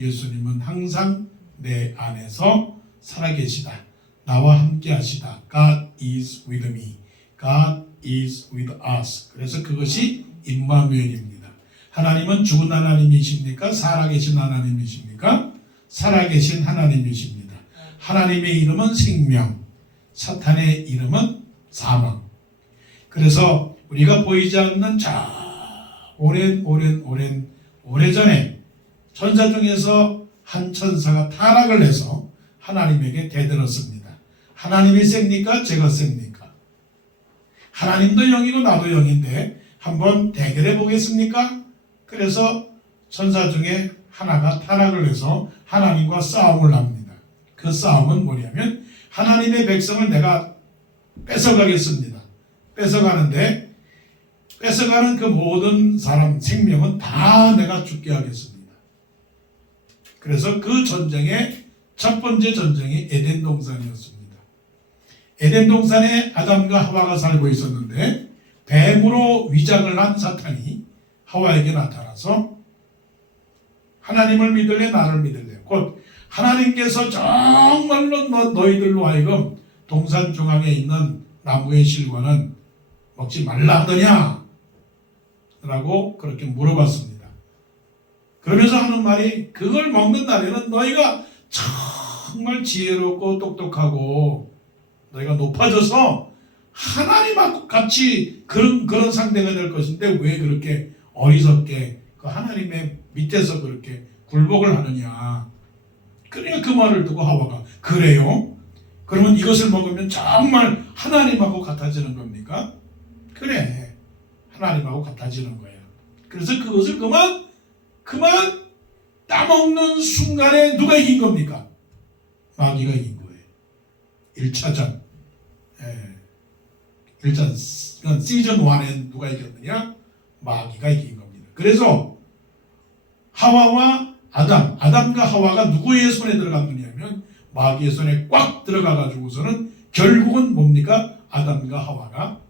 예수님은 항상 내 안에서 살아계시다. 나와 함께 하시다. God is with me. God is with us. 그래서 그것이 임마누엘입니다. 하나님은 죽은 하나님이십니까? 살아계신 하나님이십니까? 살아계신 하나님이십니다. 하나님의 이름은 생명, 사탄의 이름은 사망. 그래서 우리가 보이지 않는 오래전에 천사 중에서 한 천사가 타락을 해서 하나님에게 대들었습니다. 하나님이 셉니까? 제가 셉니까? 하나님도 영이고 나도 영인데 한번 대결해 보겠습니까? 그래서 천사 중에 하나가 타락을 해서 하나님과 싸움을 합니다. 그 싸움은 뭐냐면 하나님의 백성을 내가 뺏어가겠습니다. 뺏어가는데 뺏어가는 그 모든 사람 생명은 다 내가 죽게 하겠습니다. 그래서 그 전쟁의 첫 번째 전쟁이 에덴 동산이었습니다. 에덴 동산에 아담과 하와가 살고 있었는데 뱀으로 위장을 한 사탄이 하와에게 나타나서 하나님을 믿을래 나를 믿을래 곧 하나님께서 정말로 너희들로 하여금 동산 중앙에 있는 나무의 실과는 먹지 말라 하더냐 라고 그렇게 물어봤습니다. 그러면서 하는 말이 그걸 먹는 날에는 너희가 정말 지혜롭고 똑똑하고 너희가 높아져서 하나님하고 같이 그런 상대가 될 것인데 왜 그렇게 어리석게 그 하나님의 밑에서 그렇게 굴복을 하느냐. 그러니까 그 말을 듣고 하와가 그래요? 그러면 이것을 먹으면 정말 하나님하고 같아지는 겁니까? 그래. 하나님하고 같아지는 거예요. 그래서 그것을 그만 따먹는 순간에 누가 이긴 겁니까? 마귀가 이긴 거예요. 1차전. 1차 시즌 1에 누가 이겼느냐? 마귀가 이긴 겁니다. 그래서 하와와 아담과 하와가 누구의 손에 들어갔느냐면 마귀의 손에 꽉 들어가가지고서는 결국은 뭡니까? 아담과 하와가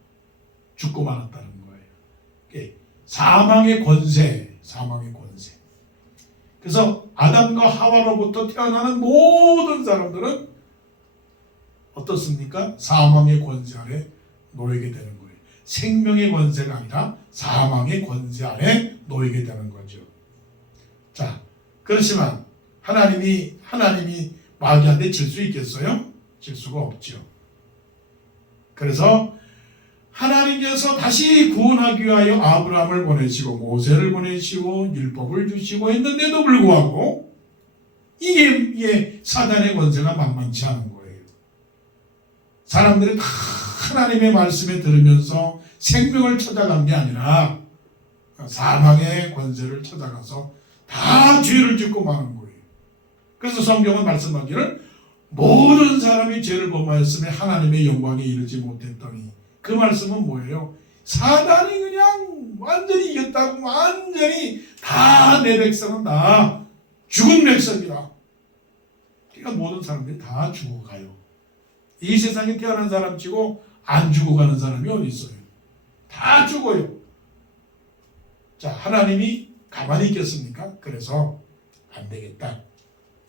죽고 말았다는 거예요. 사망의 권세. 그래서 아담과 하와로부터 태어나는 모든 사람들은 어떻습니까? 사망의 권세 아래 놓이게 되는 거예요. 생명의 권세가 아니라 사망의 권세 아래 놓이게 되는 거죠. 자, 그렇지만 하나님이 마귀한테 질 수 있겠어요? 질 수가 없죠. 그래서 하나님께서 다시 구원하기 위하여 아브라함을 보내시고 모세를 보내시고 율법을 주시고 했는데도 불구하고 이게 사단의 권세가 만만치 않은 거예요. 사람들이 다 하나님의 말씀에 들으면서 생명을 찾아간 게 아니라 사망의 권세를 찾아가서 다 죄를 짓고 마는 거예요. 그래서 성경은 말씀하기를 모든 사람이 죄를 범하였으며 하나님의 영광에 이르지 못했더니 그 말씀은 뭐예요? 사단이 그냥 완전히 이겼다고 완전히 다 내 백성은 다 죽은 백성이다. 그러니까 모든 사람들이 다 죽어가요. 이 세상에 태어난 사람 치고 안 죽어가는 사람이 어디 있어요? 다 죽어요. 자, 하나님이 가만히 있겠습니까? 그래서 안 되겠다.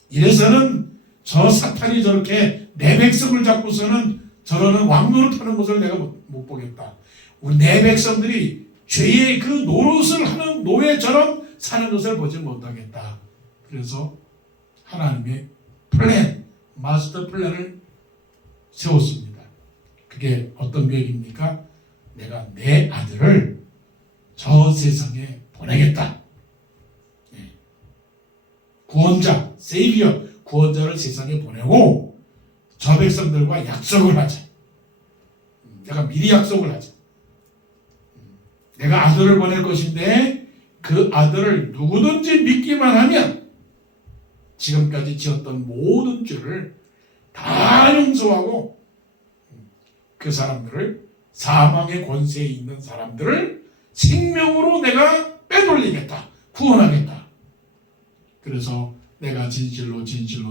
이래서는 저 사탄이 저렇게 내 백성을 잡고서는 저러는 왕노릇하는 것을 내가 못 보겠다. 우리 내 백성들이 죄의 그 노릇을 하는 노예처럼 사는 것을 보지 못하겠다. 그래서 하나님의 플랜, 마스터 플랜을 세웠습니다. 그게 어떤 계획입니까? 내가 내 아들을 저 세상에 보내겠다. 구원자, 세이비어, 구원자를 세상에 보내고 저 백성들과 약속을 하자. 내가 미리 약속을 하자. 내가 아들을 보낼 것인데 그 아들을 누구든지 믿기만 하면 지금까지 지었던 모든 죄를 다 용서하고 그 사람들을 사망의 권세에 있는 사람들을 생명으로 내가 빼돌리겠다. 구원하겠다. 그래서 내가 진실로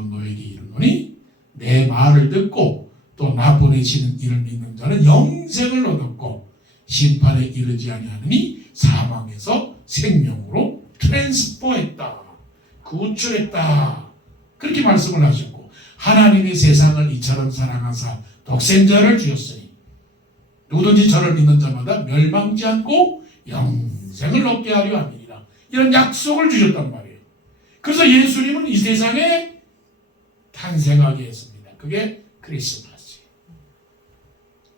너에게 이르노니 내 말을 듣고 또 나 보내시는 이를 믿는 자는 영생을 얻었고 심판에 이르지 아니하느니 사망에서 생명으로 트랜스퍼했다. 구출했다. 그렇게 말씀을 하셨고 하나님이 세상을 이처럼 사랑하사 독생자를 주셨으니 누구든지 저를 믿는 자마다 멸망지 않고 영생을 얻게 하려 함이니라. 이런 약속을 주셨단 말이에요. 그래서 예수님은 이 세상에 탄생하게 했습니다. 그게 크리스마스예요.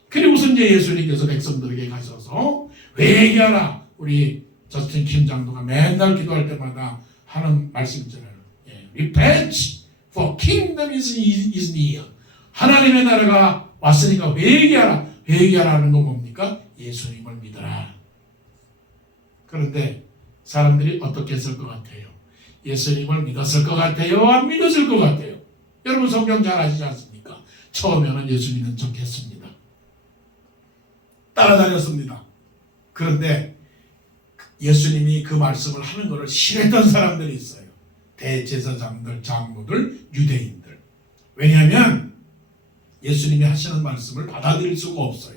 그리고서 이제 예수님께서 백성들에게 가셔서 회개하라. 우리 저스틴 킴 장로가 맨날 기도할 때마다 하는 말씀이잖아요. Repent, for kingdom is near. 하나님의 나라가 왔으니까 회개하라. 회개하라는 건 뭡니까? 예수님을 믿어라. 그런데 사람들이 어떻게 했을 것 같아요? 예수님을 믿었을 것 같아요? 안 믿었을 것 같아요? 여러분 성경 잘 아시지 않습니까? 처음에는 예수 믿는 척 했습니다. 따라다녔습니다. 그런데 예수님이 그 말씀을 하는 것을 싫어했던 사람들이 있어요. 대제사장들, 장로들, 유대인들. 왜냐하면 예수님이 하시는 말씀을 받아들일 수가 없어요.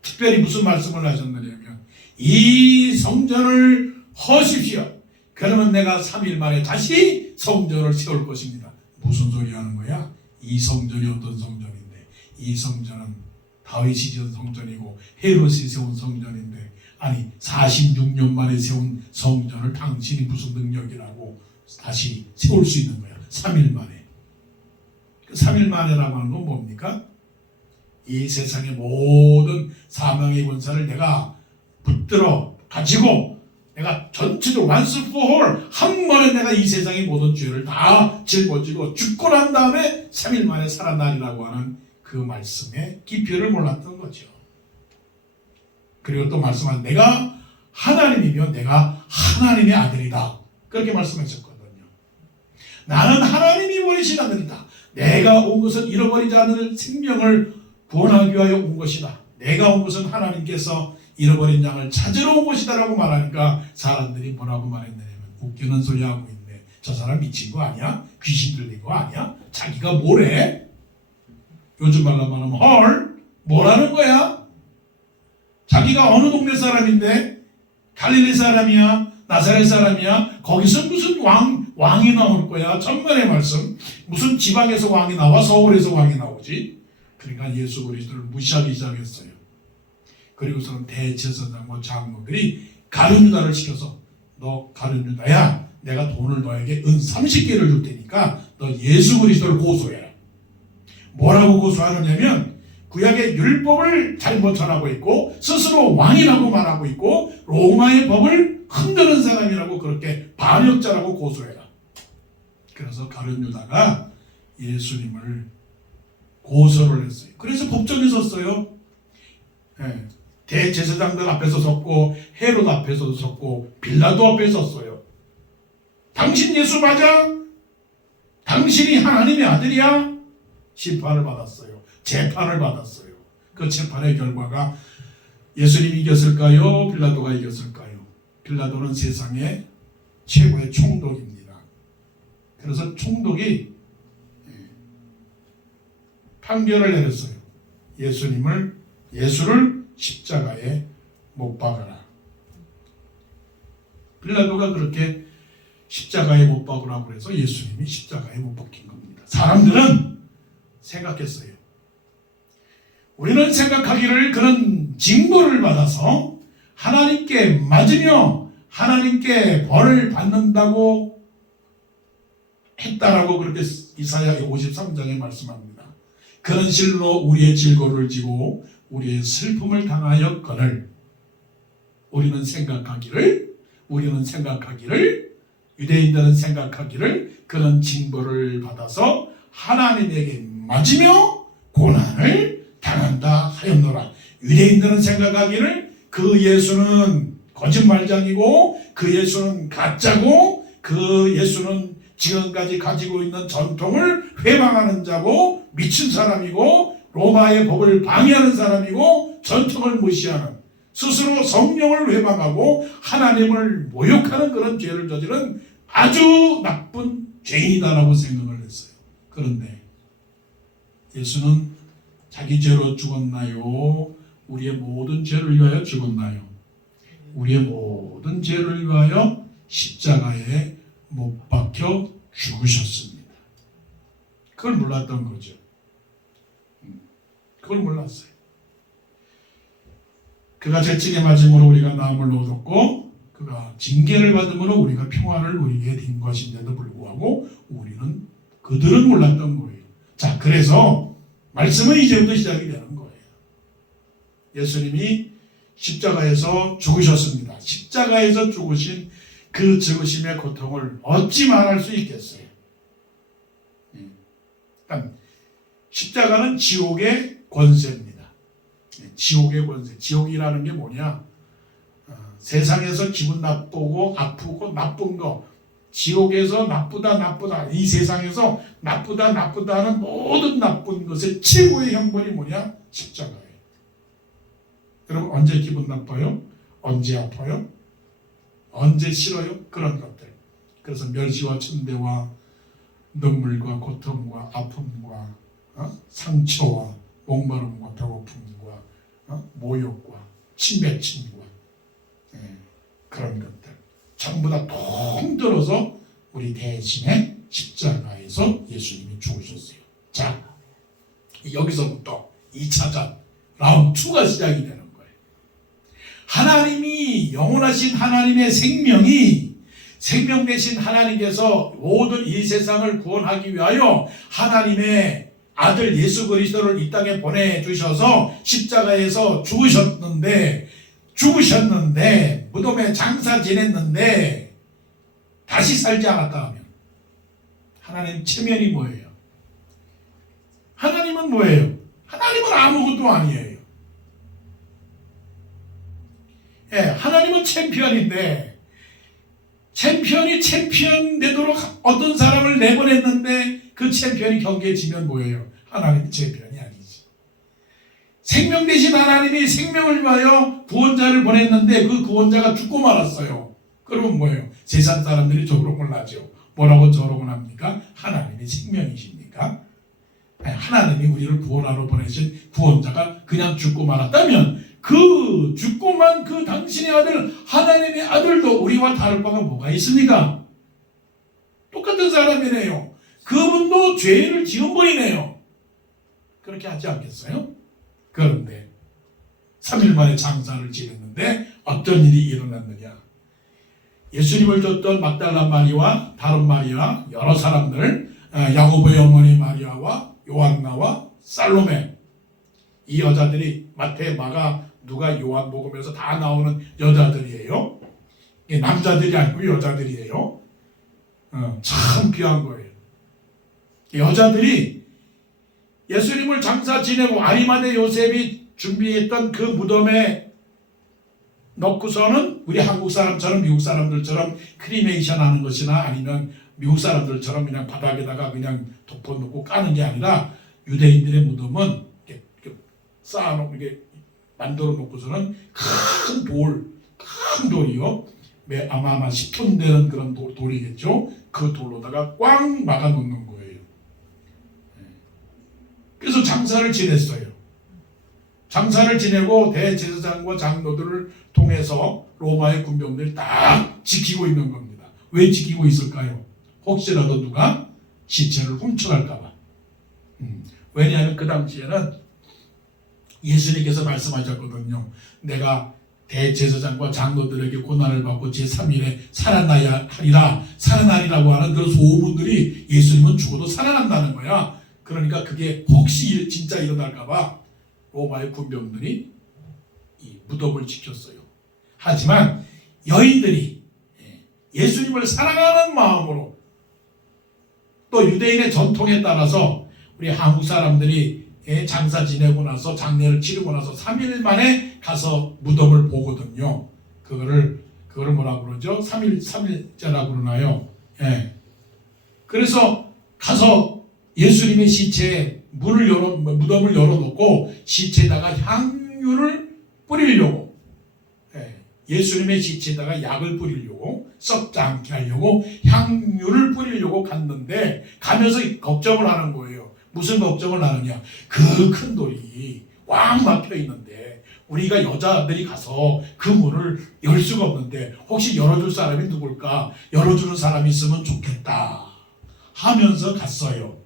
특별히 무슨 말씀을 하셨느냐면 이 성전을 허십시오. 그러면 내가 3일 만에 다시 성전을 세울 것입니다. 무슨 소리 하는 거야? 이 성전이 어떤 성전인데? 이 성전은 다윗이 지은 성전이고 헤롯이 세운 성전인데, 아니 46년 만에 세운 성전을 당신이 무슨 능력이라고 다시 세울 수 있는 거야? 3일 만에. 3일 만에라고 하는 건 뭡니까? 이 세상의 모든 사망의 권세를 내가 붙들어 가지고 내가 전체적으로 once for all 한 번에 내가 이 세상의 모든 죄를 다 짊어지고 죽고 난 다음에 3일 만에 살아나리라고 하는 그 말씀의 깊이를 몰랐던 거죠. 그리고 또 말씀한 내가 하나님이며 내가 하나님의 아들이다. 그렇게 말씀하셨거든요. 나는 하나님이 보내신 아들이다. 내가 온 것은 잃어버리지 않을 생명을 구원하기 위하여 온 것이다. 내가 온 것은 하나님께서 잃어버린 양을 찾으러 온 것이다 라고 말하니까 사람들이 뭐라고 말했냐면 웃기는 소리 하고 있네. 저 사람 미친 거 아니야? 귀신 들린 거 아니야? 자기가 뭐래? 요즘 말로 말하면 헐? 뭐라는 거야? 자기가 어느 동네 사람인데? 갈릴리 사람이야? 나사렛 사람이야? 거기서 무슨 왕이 나올 거야? 천만의 말씀. 무슨 지방에서 왕이 나와? 서울에서 왕이 나오지? 그러니까 예수 그리스도를 무시하기 시작했어요. 그리고서는 대제사장과 장로들이 가룟유다를 시켜서 너 가룟유다야, 내가 돈을 너에게 은 30개를 줄 테니까 너 예수 그리스도를 고소해라. 뭐라고 고소하느냐면 구약의 율법을 잘못 전하고 있고 스스로 왕이라고 말하고 있고 로마의 법을 흔드는 사람이라고 그렇게 반역자라고 고소해라. 그래서 가룟유다가 예수님을 고소를 했어요. 그래서 법정에 섰어요. 네. 대제사장들 앞에서 섰고 헤롯 앞에서도 섰고 빌라도 앞에 섰어요. 당신 예수 맞아? 당신이 하나님의 아들이야? 심판을 받았어요. 재판을 받았어요. 그 재판의 결과가 예수님이 이겼을까요? 빌라도가 이겼을까요? 빌라도는 세상의 최고의 총독입니다. 그래서 총독이 판결을 내렸어요. 예수를 십자가에 못 박아라. 빌라도가 그렇게 십자가에 못 박으라고 해서 예수님이 십자가에 못 박힌 겁니다. 사람들은 생각했어요. 우리는 생각하기를 그런 징벌을 받아서 하나님께 맞으며 하나님께 벌을 받는다고 했다라고 그렇게 이사야 53장에 말씀합니다. 그는 실로 우리의 질고를 지고 우리의 슬픔을 당하여 거늘. 우리는 생각하기를 유대인들은 생각하기를 그는 징벌을 받아서 하나님에게 맞으며 고난을 당한다 하였노라. 유대인들은 생각하기를 그 예수는 거짓말장이고 그 예수는 가짜고 그 예수는 지금까지 가지고 있는 전통을 회방하는 자고 미친 사람이고 로마의 법을 방해하는 사람이고 전통을 무시하는, 스스로 성령을 회방하고 하나님을 모욕하는 그런 죄를 저지른 아주 나쁜 죄인이다라고 생각을 했어요. 그런데 예수는 자기 죄로 죽었나요? 우리의 모든 죄를 위하여 죽었나요? 우리의 모든 죄를 위하여 십자가에 못 박혀 죽으셨습니다. 그걸 몰랐던 거죠. 그걸 몰랐어요. 그가 채찍에 맞음으로 우리가 나음을 얻었고 그가 징계를 받음으로 우리가 평화를 누리게 된 것인데도 불구하고 그들은 몰랐던 거예요. 자, 그래서 말씀은 이제부터 시작이 되는 거예요. 예수님이 십자가에서 죽으셨습니다. 십자가에서 죽으신 그 죽으심의 고통을 어찌 말할 수 있겠어요? 그러니까 십자가는 지옥의 권세입니다. 지옥의 권세. 지옥이라는 게 뭐냐? 세상에서 기분 나쁘고 아프고 나쁜 거, 지옥에서 나쁘다 이 세상에서 나쁘다는 모든 나쁜 것의 최고의 형벌이 뭐냐? 십자가예요. 여러분 언제 기분 나빠요? 언제 아파요? 언제 싫어요? 그런 것들. 그래서 멸시와 천대와 눈물과 고통과 아픔과 상처와 목마름과 배고픔과 모욕과 침뱉음과 그런 것들 전부 다 통들어서 우리 대신에 십자가에서 예수님이 죽으셨어요. 자, 여기서부터 2차전 라운드 2가 시작이 되는 거예요. 하나님이 영원하신 하나님의 생명 되신 하나님께서 모든 이 세상을 구원하기 위하여 하나님의 아들 예수 그리스도를 이 땅에 보내주셔서 십자가에서 죽으셨는데 무덤에 장사 지냈는데 다시 살지 않았다 하면 하나님 체면이 뭐예요? 하나님은 뭐예요? 하나님은 아무것도 아니에요. 하나님은 챔피언인데 챔피언이 챔피언 되도록 어떤 사람을 내보냈는데 그 챔피언이 경기에 지면 뭐예요? 하나님 챔피언이 아니지. 생명 되신 하나님이 생명을 위하여 구원자를 보냈는데 그 구원자가 죽고 말았어요. 그러면 뭐예요? 세상 사람들이 조롱을 하죠. 뭐라고 조롱을 합니까? 하나님이 생명이십니까? 하나님이 우리를 구원하러 보내신 구원자가 그냥 죽고 말았다면 그 죽고만 그 당신의 아들 하나님의 아들도 우리와 다를 바가 뭐가 있습니까? 똑같은 사람이네요. 그분도 죄를 지은 분이네요. 그렇게 하지 않겠어요? 그런데 3일 만에 장사를 지냈는데 어떤 일이 일어났느냐? 예수님을 줬던 막달라 마리와 다른 마리아 여러 사람들 야고보의 어머니 마리아와 요한나와 살로메 이 여자들이 마태, 마가, 누가, 요한 복음에서 다 나오는 여자들이에요. 남자들이 아니고 여자들이에요. 참 귀한 거예요. 여자들이 예수님을 장사 지내고 아리마대 요셉이 준비했던 그 무덤에 넣고서는 우리 한국 사람처럼 미국 사람들처럼 크리메이션 하는 것이나 아니면 미국 사람들처럼 그냥 바닥에다가 그냥 덮어놓고 까는 게 아니라 유대인들의 무덤은 이렇게 쌓아놓고 이렇게 만들어 놓고서는 큰 돌이요. 아마 10톤 되는 그런 돌이겠죠. 그 돌로다가 꽉 막아 놓는 거예요. 그래서 장사를 지냈어요. 장사를 지내고 대제사장과 장로들을 통해서 로마의 군병들이 딱 지키고 있는 겁니다. 왜 지키고 있을까요? 혹시라도 누가 시체를 훔쳐갈까 봐. 왜냐하면 그 당시에는 예수님께서 말씀하셨거든요. 내가 대제사장과 장로들에게 고난을 받고 제3일에 살아나리라고 하는 그런 소문들이 예수님은 죽어도 살아난다는 거야. 그러니까 그게 혹시 진짜 일어날까 봐 로마의 군병들이 이 무덤을 지켰어요. 하지만 여인들이 예수님을 사랑하는 마음으로 또 유대인의 전통에 따라서 우리 한국 사람들이 장사 지내고 나서 장례를 치르고 나서 3일 만에 가서 무덤을 보거든요. 그거를 뭐라고 그러죠? 3일째라고 그러나요? 그래서 가서 예수님의 시체에 무덤을 열어놓고 시체에다가 향유를 뿌리려고 예수님의 시체에다가 약을 뿌리려고 썩지 않게 하려고 향유를 뿌리려고 갔는데 가면서 걱정을 하는 거예요. 무슨 걱정을 하느냐? 그 큰 돌이 꽉 막혀 있는데 우리가 여자들이 가서 그 문을 열 수가 없는데 혹시 열어줄 사람이 누굴까? 열어주는 사람이 있으면 좋겠다 하면서 갔어요.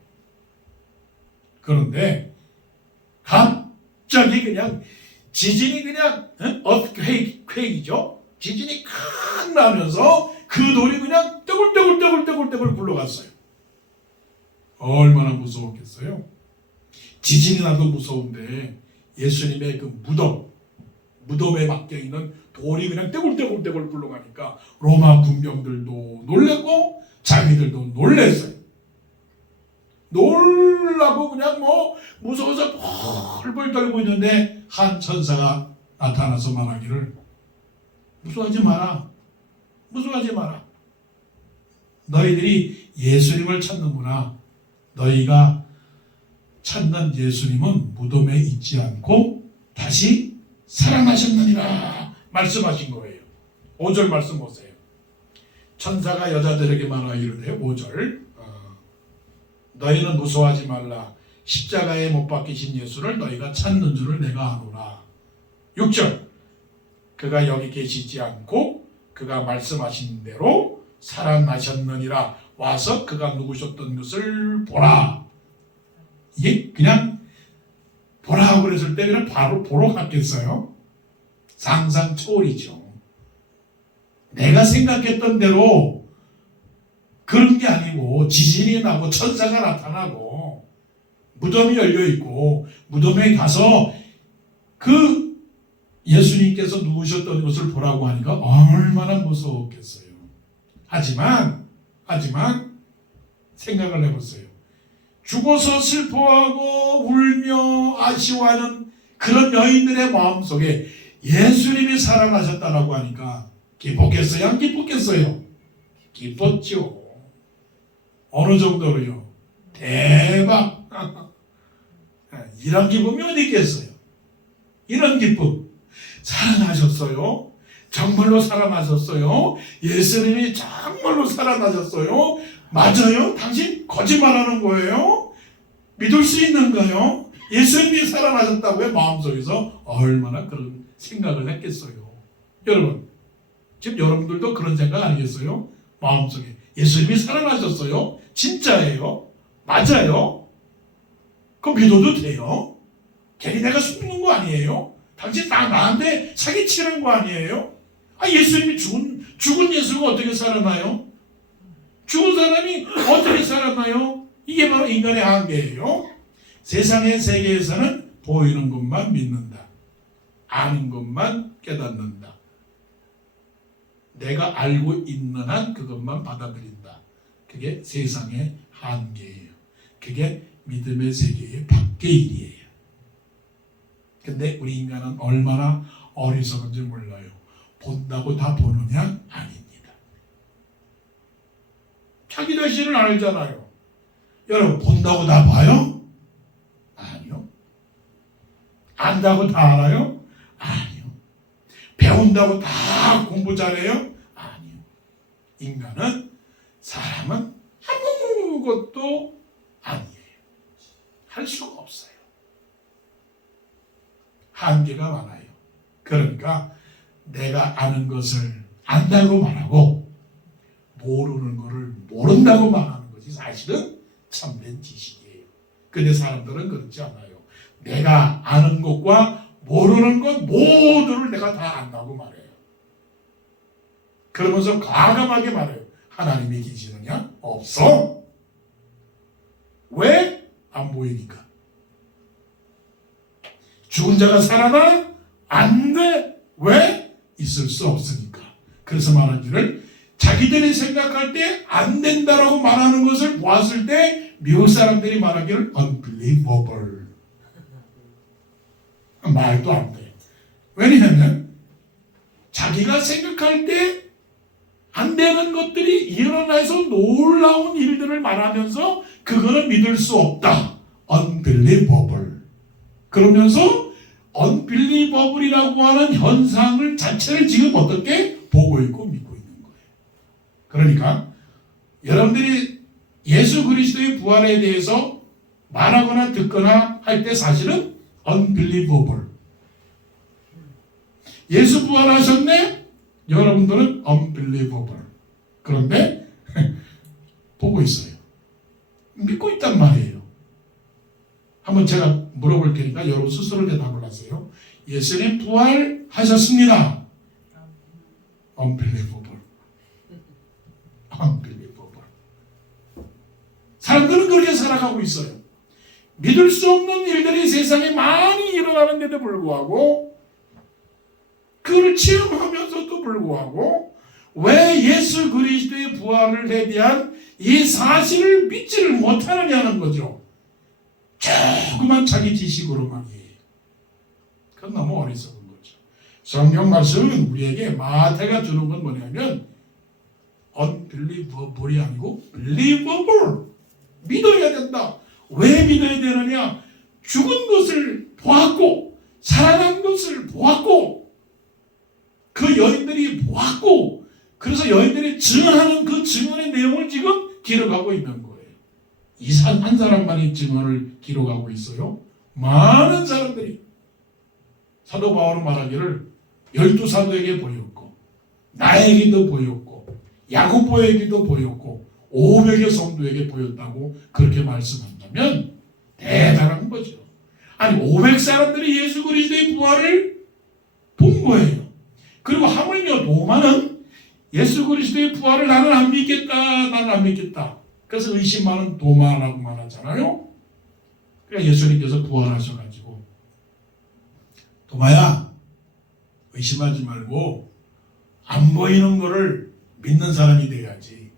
그런데 갑자기 그냥 지진이 그냥 earthquake이죠. 지진이 칵 나면서 그 돌이 그냥 떼굴떼굴 굴러갔어요. 얼마나 무서웠겠어요. 지진이 나도 무서운데 예수님의 그 무덤에 맡겨있는 돌이 그냥 떼굴떼굴 굴러가니까 로마 군병들도 놀랐고 자기들도 놀랐어요. 놀라고 그냥 무서워서 펄펄 떨고 있는데 한 천사가 나타나서 말하기를 무서워하지 마라. 무서워하지 마라. 너희들이 예수님을 찾는구나. 너희가 찾는 예수님은 무덤에 있지 않고 다시 살아나셨느니라 말씀하신 거예요. 5절 말씀 보세요. 천사가 여자들에게 말하기를 5절 너희는 무서워하지 말라. 십자가에 못 박히신 예수를 너희가 찾는 줄을 내가 아노라. 6절 그가 여기 계시지 않고 그가 말씀하신 대로 살아나셨느니라. 와서 그가 누구셨던 것을 보라. 이게 그냥 보라고 그랬을 때 그냥 바로 보러 갔겠어요? 상상 초월이죠. 내가 생각했던 대로 그런 게 아니고 지진이 나고 천사가 나타나고 무덤이 열려있고 무덤에 가서 그 예수님께서 누구셨던 것을 보라고 하니까 얼마나 무서웠겠어요. 하지만 생각을 해보세요. 죽어서 슬퍼하고 울며 아쉬워하는 그런 여인들의 마음속에 예수님이 살아나셨다라고 하니까 기뻤겠어요? 안 기뻤겠어요? 기뻤죠. 어느 정도로요? 대박! 이런 기쁨이 어디 있겠어요? 이런 기쁨. 살아나셨어요? 정말로 살아나셨어요? 예수님이 정말로 살아나셨어요? 맞아요? 당신 거짓말하는 거예요? 믿을 수 있는가요? 예수님이 살아나셨다고요? 마음속에서 얼마나 그런 생각을 했겠어요? 여러분, 지금 여러분들도 그런 생각 아니겠어요? 마음속에 예수님이 살아나셨어요? 진짜예요? 맞아요? 그거 믿어도 돼요? 괜히 내가 숨는 거 아니에요? 당신 나한테 사기치는 거 아니에요? 예수님이 죽은 예수가 어떻게 살아나요? 죽은 사람이 어떻게 살아나요? 이게 바로 인간의 한계예요. 세상의 세계에서는 보이는 것만 믿는다. 아는 것만 깨닫는다. 내가 알고 있는 한 그것만 받아들인다. 그게 세상의 한계예요. 그게 믿음의 세계의 밖의 일이에요. 근데 우리 인간은 얼마나 어리석은지 몰라요. 본다고 다 보느냐? 아닙니다. 자기 자신을 알잖아요. 여러분, 본다고 다 봐요? 아니요. 안다고 다 알아요? 아니요. 배운다고 다 공부 잘해요? 아니요. 인간은, 사람은 아무것도 아니에요. 할 수가 없어요. 한계가 많아요. 그러니까 내가 아는 것을 안다고 말하고 모르는 것을 모른다고 말하는 것이 사실은 참된 지식이에요. 근데 사람들은 그렇지 않아요. 내가 아는 것과 모르는 것 모두를 내가 다 안다고 말해요. 그러면서 과감하게 말해요. 하나님이 계시느냐? 없어. 왜? 안 보이니까. 죽은 자가 살아나? 안 돼. 왜? 있을 수 없으니까. 그래서 말하기를 자기들이 생각할 때 안 된다라고 말하는 것을 보았을 때 미국 사람들이 말하기를 unbelievable. 말도 안 돼. 왜냐하면 자기가 생각할 때 안 되는 것들이 일어나서 놀라운 일들을 말하면서 그거는 믿을 수 없다. unbelievable. 그러면서 unbelievable이라고 하는 현상을 자체를 지금 어떻게 보고 있고 믿고 있는 거예요. 그러니까 여러분들이 예수 그리스도의 부활에 대해서 말하거나 듣거나 할 때 사실은 unbelievable, 예수 부활하셨네? 여러분들은 unbelievable. 그런데 보고 있어요. 믿고 있단 말이에요. 한번 제가 물어볼 테니까 여러분 스스로 대답을 하세요. 예수님 부활하셨습니다. unbelievable. unbelievable. 사람들은 그렇게 살아가고 있어요. 믿을 수 없는 일들이 세상에 많이 일어나는데도 불구하고 그걸 체험하면서도 불구하고 왜 예수 그리스도의 부활에 대한 이 사실을 믿지를 못하느냐는 거죠. 조그만 자기 지식으로만이에요. 그건 너무 어리석은 거죠. 성경 말씀은 우리에게 마태가 주는 건 뭐냐면 unbelievable이 아니고 believable. 믿어야 된다. 왜 믿어야 되느냐? 죽은 것을 보았고 살아난 것을 보았고 그 여인들이 보았고 그래서 여인들이 증언하는 그 증언의 내용을 지금 기록하고 있는 거예요. 한 사람만이 증언을 기록하고 있어요. 많은 사람들이 사도 바울은 말하기를 12사도에게 보였고 나에게도 보였고 야고보에게도 보였고 500여 성도에게 보였다고 그렇게 말씀한다면 대단한 거죠. 아니 500사람들이 예수 그리스도의 부활을 본 거예요. 그리고 하물며 도마는 예수 그리스도의 부활을 나는 안 믿겠다. 그래서 의심하는 도마라고 말하잖아요. 그러니까 예수님께서 부활하셔가지고 도마야 의심하지 말고 안 보이는 거를 믿는 사람이 돼야지.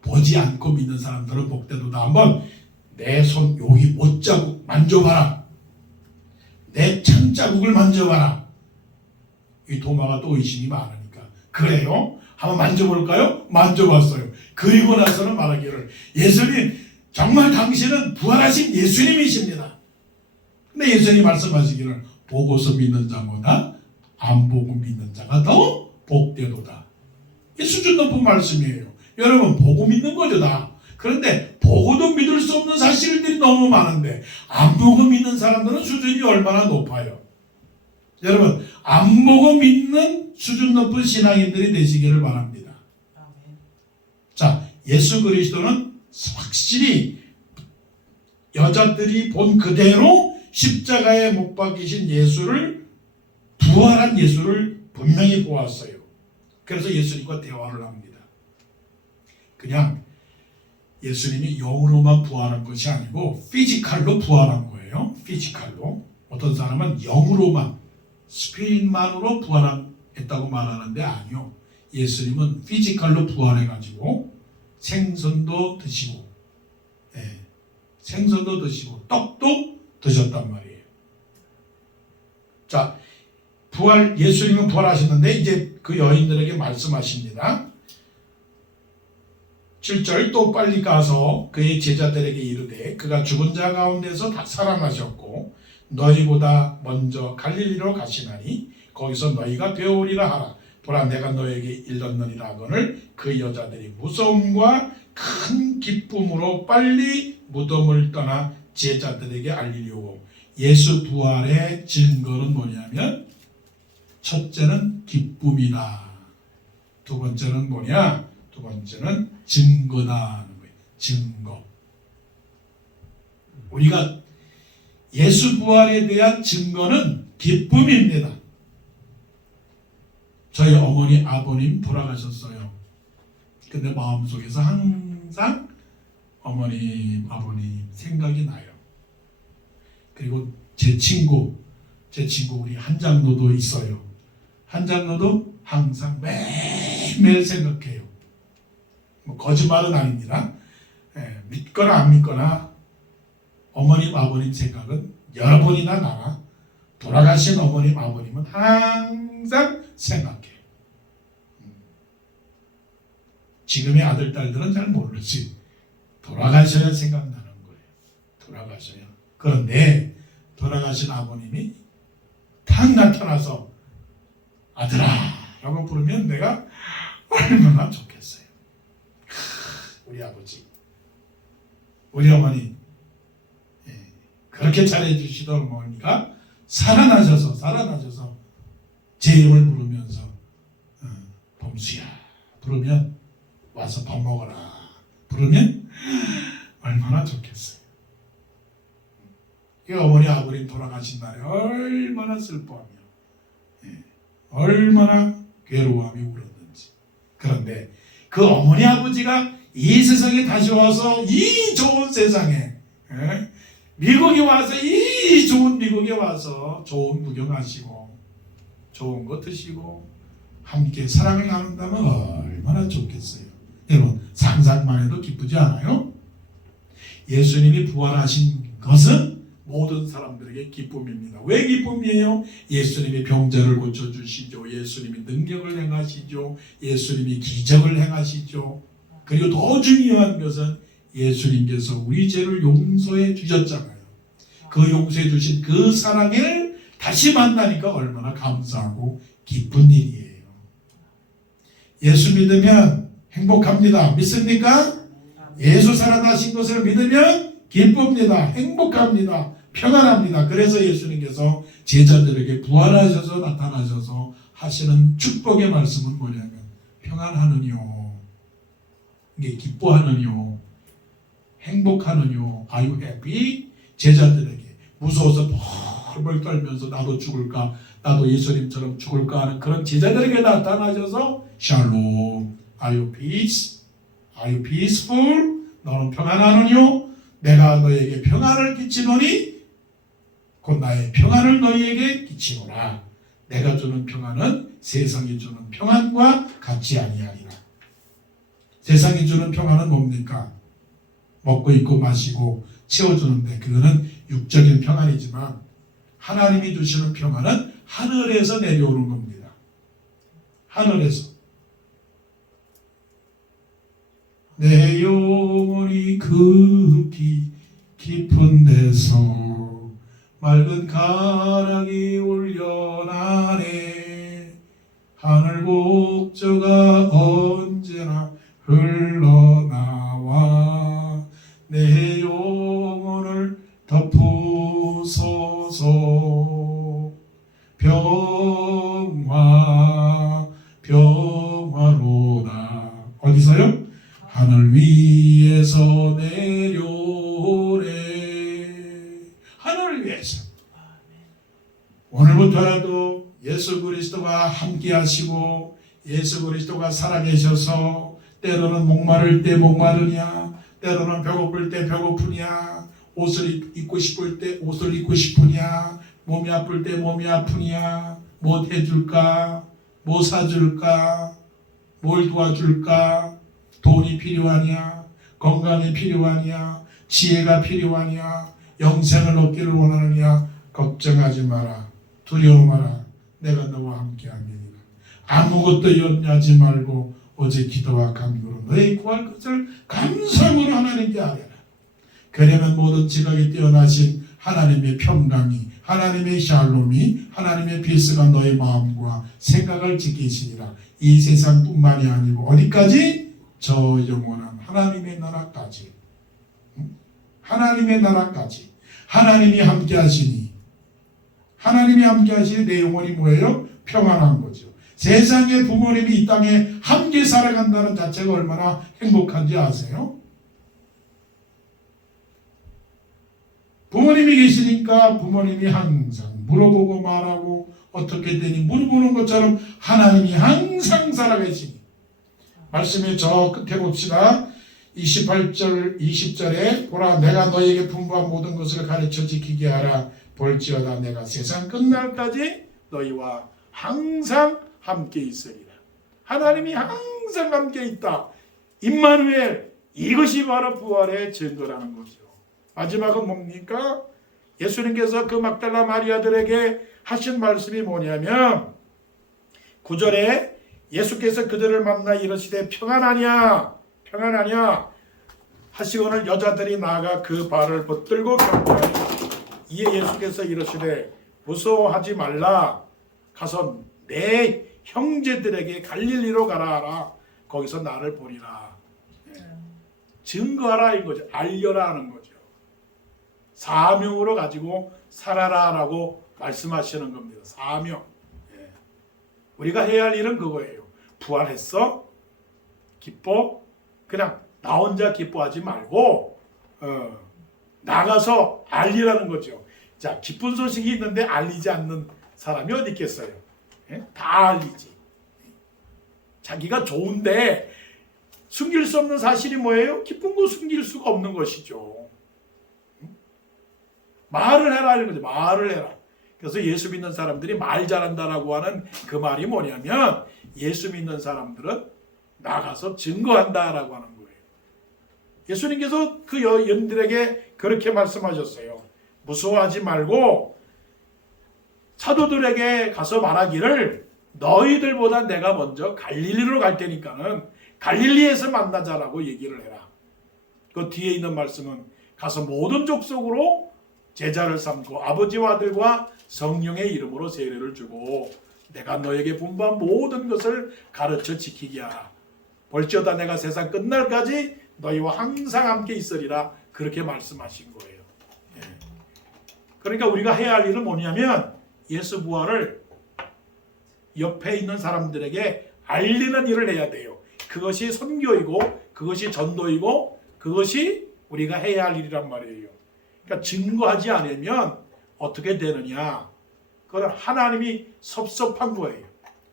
보지 않고 믿는 사람들은 복되도다. 한번 내 손 여기 옷자국 만져봐라. 내 창자국을 만져봐라. 이 도마가 또 의심이 많으니까 그래요? 한번 만져볼까요? 만져봤어요. 그리고 나서는 말하기를 예수님 정말 당신은 부활하신 예수님이십니다. 근데 예수님이 말씀하시기를 보고서 믿는 자보다 안 보고 믿는 자가 더 복되도다. 이 수준 높은 말씀이에요. 여러분 보고 믿는 거죠 다. 그런데 보고도 믿을 수 없는 사실들이 너무 많은데 안 보고 믿는 사람들은 수준이 얼마나 높아요. 여러분 안 보고 믿는 수준 높은 신앙인들이 되시기를 바랍니다. 자, 예수 그리스도는 확실히 여자들이 본 그대로 십자가에 못 박히신 예수를 부활한 예수를 분명히 보았어요. 그래서 예수님과 대화를 합니다. 그냥 예수님이 영으로만 부활한 것이 아니고 피지컬로 부활한 거예요. 피지컬로. 어떤 사람은 영으로만 스피릿만으로 부활했다고 말하는데 아니요. 예수님은 피지컬로 부활해가지고 생선도 드시고 생선도 드시고 떡도 드셨단 말이에요. 자, 예수님은 부활하셨는데 이제 그 여인들에게 말씀하십니다. 7절 또 빨리 가서 그의 제자들에게 이르되 그가 죽은 자 가운데서 다 살아나셨고 너희보다 먼저 갈릴리로 가시나니 거기서 너희가 배우리라 하라. 보라 내가 너에게 일렀느니라 하거늘 그 여자들이 무서움과 큰 기쁨으로 빨리 무덤을 떠나 제자들에게 알리려고. 예수 부활의 증거는 뭐냐면 첫째는 기쁨이다. 두 번째는 뭐냐? 두 번째는 증거다 하는 거예요. 증거. 우리가 예수 부활에 대한 증거는 기쁨입니다. 저희 어머니 아버님 돌아가셨어요. 근데 마음속에서 항상 어머님 아버님 생각이 나요. 그리고 제 친구 우리 한장로도 있어요. 한장로도 항상 매일매일 생각해요. 뭐 거짓말은 아닙니다. 믿거나 안 믿거나 어머님 아버님 생각은 여러분이나 나나 돌아가신 어머님 아버님은 항상 생각해요. 지금의 아들 딸들은 잘 모르지. 돌아가셔야 생각나는 거예요. 돌아가셔야. 그런데 돌아가신 아버님이 탁 나타나서 아들아 라고 부르면 내가 얼마나 좋겠어요. 우리 아버지 우리 어머니 그렇게 잘해주시던 어머니가 살아나셔서 제 이름을 부르면서 범수야 부르면 와서 밥 먹어라 부르면 얼마나 좋겠어요. 이 어머니 아버님 돌아가신 날에 얼마나 슬퍼하며 얼마나 괴로워하며 울었는지. 그런데 그 어머니 아버지가 이 세상에 다시 와서 이 좋은 세상에 미국에 와서 이 좋은 미국에 와서 좋은 구경하시고 좋은 거 드시고 함께 사랑을 나눈다면 얼마나 좋겠어요. 여러분 상상만 해도 기쁘지 않아요? 예수님이 부활하신 것은 모든 사람들에게 기쁨입니다. 왜 기쁨이에요? 예수님이 병자를 고쳐주시죠. 예수님이 능력을 행하시죠. 예수님이 기적을 행하시죠. 그리고 더 중요한 것은 예수님께서 우리 죄를 용서해 주셨잖아요. 그 용서해 주신 그 사랑을 다시 만나니까 얼마나 감사하고 기쁜 일이에요. 예수 믿으면 행복합니다. 믿습니까? 예수 살아나신 것을 믿으면 기쁩니다. 행복합니다. 평안합니다. 그래서 예수님께서 제자들에게 부활하셔서 나타나셔서 하시는 축복의 말씀은 뭐냐면 평안하느뇨, 이게 기뻐하느뇨, 행복하느뇨, Are you happy? 제자들에게 무서워서 벌벌 떨면서 나도 죽을까, 나도 예수님처럼 죽을까 하는 그런 제자들에게 나타나셔서 샬롬, Are you peace? Are you peaceful? 너는 평안하느뇨? 내가 너에게 평안을 끼치노니 곧 나의 평안을 너희에게 끼치노라. 내가 주는 평안은 세상이 주는 평안과 같지 아니하리라. 세상이 주는 평안은 뭡니까? 먹고 입고 마시고 채워주는데 그거는 육적인 평안이지만 하나님이 주시는 평안은 하늘에서 내려오는 겁니다. 하늘에서. 내 영혼이 극히 깊은 데서 맑은 가락이 울려나네. 하늘 곡조가 언제나 흘러나와 내 영혼을 덮으소서. 평화로다. 어디서요? 하늘 위에서 내려오래. 하늘 위에서. 오늘부터라도 예수 그리스도가 함께 하시고 예수 그리스도가 살아계셔서 때로는 목마를 때 목마르냐, 때로는 배고플 때 배고프냐, 옷을 입고 싶을 때 옷을 입고 싶으냐, 몸이 아플 때 몸이 아프냐, 뭐 해줄까, 뭐 사줄까, 뭘 도와줄까, 돈이 필요하냐, 건강이 필요하냐, 지혜가 필요하냐, 영생을 얻기를 원하느냐, 걱정하지 마라. 두려워 마라. 내가 너와 함께하리라. 아무것도 염려하지 말고 오직 기도와 간구로 너희 구할 것을 감사함으로 하나님께 아뢰라. 그러면 모든 지각이 뛰어나신 하나님의 평강이, 하나님의 샬롬이, 하나님의 피스가 너의 마음과 생각을 지키시니라. 이 세상뿐만이 아니고 어디까지? 저 영원한 하나님의 나라까지. 하나님의 나라까지. 하나님이 함께 하시니, 하나님이 함께 하시니 내 영혼이 뭐예요? 평안한 거죠. 세상에 부모님이 이 땅에 함께 살아간다는 자체가 얼마나 행복한지 아세요? 부모님이 계시니까 부모님이 항상 물어보고 말하고 어떻게 되니 물어보는 것처럼 하나님이 항상 살아계시니. 말씀의 저 끝에 봅시다. 28절 20절에 보라 내가 너에게 분부한 모든 것을 가르쳐 지키게 하라. 볼지어다 내가 세상 끝날까지 너희와 항상 함께 있으리라. 하나님이 항상 함께 있다. 임마누엘, 이것이 바로 부활의 증거라는 거죠. 마지막은 뭡니까? 예수님께서 그 막달라 마리아들에게 하신 말씀이 뭐냐면 9절에 예수께서 그들을 만나 이르시되 평안하냐 평안하냐 하시고는 여자들이 나아가 그 발을 붙들고 경고하니 이에 예수께서 이르시되 무서워하지 말라. 가서 내 형제들에게 갈릴리로 가라 하라. 거기서 나를 보리라. 증거하라 인 거죠. 알려라 하는 거죠. 사명으로 가지고 살아라 라고 말씀하시는 겁니다. 사명. 우리가 해야 할 일은 그거예요. 부활했어? 기뻐? 그냥 나 혼자 기뻐하지 말고 나가서 알리라는 거죠. 자, 기쁜 소식이 있는데 알리지 않는 사람이 어디 있겠어요? 예? 다 알리지. 자기가 좋은데 숨길 수 없는 사실이 뭐예요? 기쁜 거 숨길 수가 없는 것이죠. 말을 해라 이런 거죠. 말을 해라. 그래서 예수 믿는 사람들이 말 잘한다라고 하는 그 말이 뭐냐면 예수 믿는 사람들은 나가서 증거한다라고 하는 거예요. 예수님께서 그 여인들에게 그렇게 말씀하셨어요. 무서워하지 말고 사도들에게 가서 말하기를 너희들보다 내가 먼저 갈릴리로 갈 테니까는 갈릴리에서 만나자라고 얘기를 해라. 그 뒤에 있는 말씀은 가서 모든 족속으로 제자를 삼고 아버지와 아들과 성령의 이름으로 세례를 주고 내가 너에게 분부한 모든 것을 가르쳐 지키게 하라. 볼지어다 내가 세상 끝날까지 너희와 항상 함께 있으리라. 그렇게 말씀하신 거예요. 예. 그러니까 우리가 해야 할 일은 뭐냐면 예수 부활을 옆에 있는 사람들에게 알리는 일을 해야 돼요. 그것이 선교이고 그것이 전도이고 그것이 우리가 해야 할 일이란 말이에요. 그러니까 증거하지 않으면 어떻게 되느냐? 그건 하나님이 섭섭한 거예요.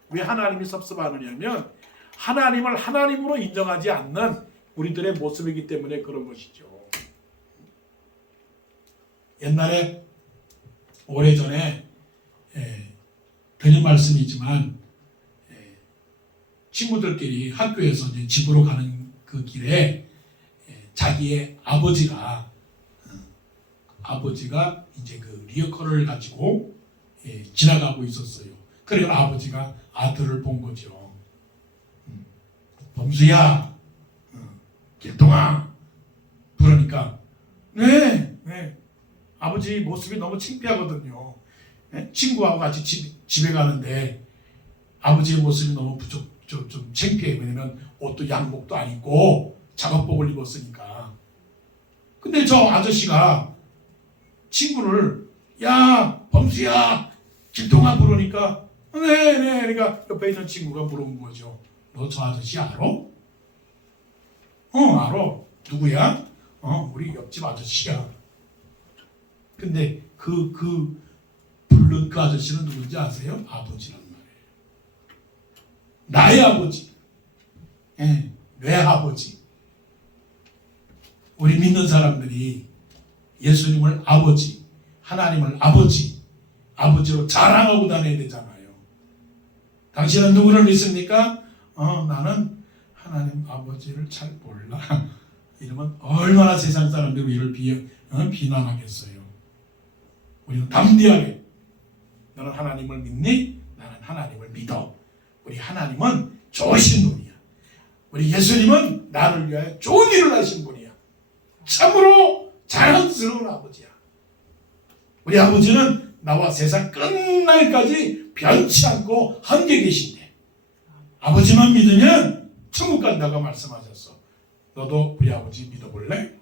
왜 하나님이 섭섭하느냐면 하나님을 하나님으로 인정하지 않는 우리들의 모습이기 때문에 그런 것이죠. 옛날에 오래전에 드린 말씀이지만 친구들끼리 학교에서 이제 집으로 가는 그 길에 자기의 아버지가 이제 그 리어커를 가지고 지나가고 있었어요. 그래서 아버지가 아들을 본 거죠. 범수야, 길동아, 그러니까 네. 아버지 모습이 너무 창피하거든요. 친구하고 같이 집에 가는데 아버지의 모습이 너무 좀 창피해요. 왜냐면 옷도 양복도 안 입고 작업복을 입었으니까. 근데 저 아저씨가 친구를 야 범수야 길동아 부르니까 네. 그러니까 옆에 있는 친구가 물어본 거죠. 너 저 아저씨 알아? 알아. 누구야? 우리 옆집 아저씨야. 근데 그 부른 그 아저씨는 누군지 아세요? 아버지란 말이에요. 나의 아버지. 내 아버지. 우리 믿는 사람들이 예수님을 아버지, 하나님을 아버지로 자랑하고 다녀야 되잖아요. 당신은 누구를 믿습니까? 나는 하나님 아버지를 잘 몰라. 이러면 얼마나 세상 사람들이 우리를 비난하겠어요. 우리는 담대하게 너는 하나님을 믿니? 나는 하나님을 믿어. 우리 하나님은 좋으신 분이야. 우리 예수님은 나를 위하여 좋은 일을 하신 분이야. 참으로 자랑스러운 아버지야. 우리 아버지는 나와 세상 끝날까지 변치 않고 함께 계신대. 아버지만 믿으면 천국 간다고 말씀하셨어. 너도 우리 아버지 믿어볼래?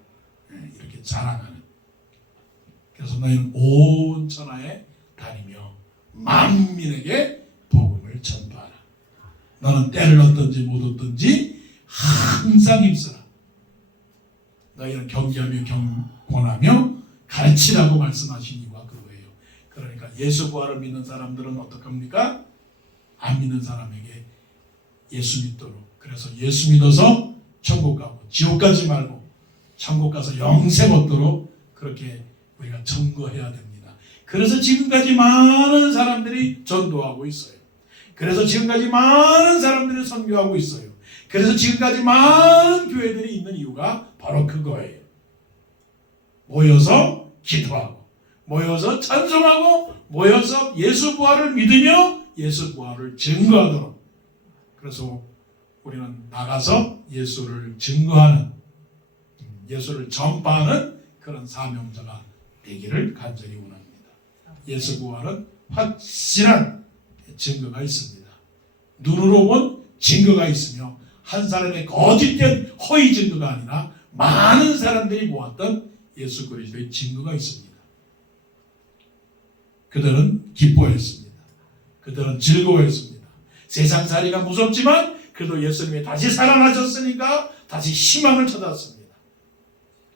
이렇게 자랑하는. 그래서 너희는 온 천하에 다니며 만민에게 복음을 전파하라. 너는 때를 얻든지 못 얻든지 항상 힘쓰라. 너희는 경계하며 권하며 가르치라고 말씀하신 이유가 그거예요. 그러니까 예수 부활을 믿는 사람들은 어떡합니까? 안 믿는 사람에게 예수 믿도록. 그래서 예수 믿어서 천국 가고 지옥 가지 말고 천국 가서 영생 얻도록 그렇게 우리가 증거해야 됩니다. 그래서 지금까지 많은 사람들이 전도하고 있어요. 그래서 지금까지 많은 사람들이 선교하고 있어요. 그래서 지금까지 많은 교회들이 있는 이유가 바로 그거예요. 모여서 기도하고 모여서 찬송하고 모여서 예수 부활을 믿으며 예수 부활을 증거하도록. 그래서 우리는 나가서 예수를 증거하는, 예수를 전파하는 그런 사명자가 되기를 간절히 원합니다. 예수 부활은 확실한 증거가 있습니다. 눈으로 본 증거가 있으며 한 사람의 거짓된 허위 증거가 아니라 많은 사람들이 모았던 예수 그리스도의 증거가 있습니다. 그들은 기뻐했습니다. 그들은 즐거워했습니다. 세상살이가 무섭지만 그래도 예수님이 다시 살아나셨으니까 다시 희망을 찾았습니다.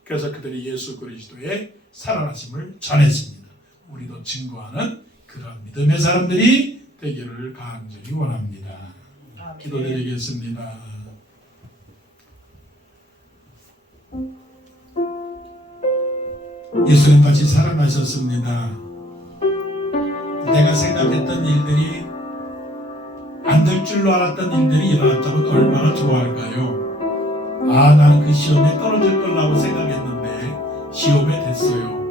그래서 그들이 예수 그리스도의 살아나심을 전했습니다. 우리도 증거하는 그런 믿음의 사람들이 되기를 간절히 원합니다. 기도드리겠습니다. 예수님 같이 살아나셨습니다. 내가 생각했던 일들이 안 될 줄로 알았던 일들이 일어났다면 얼마나 좋아할까요? 나는 그 시험에 떨어질 거라고 생각했는데 시험에 됐어요.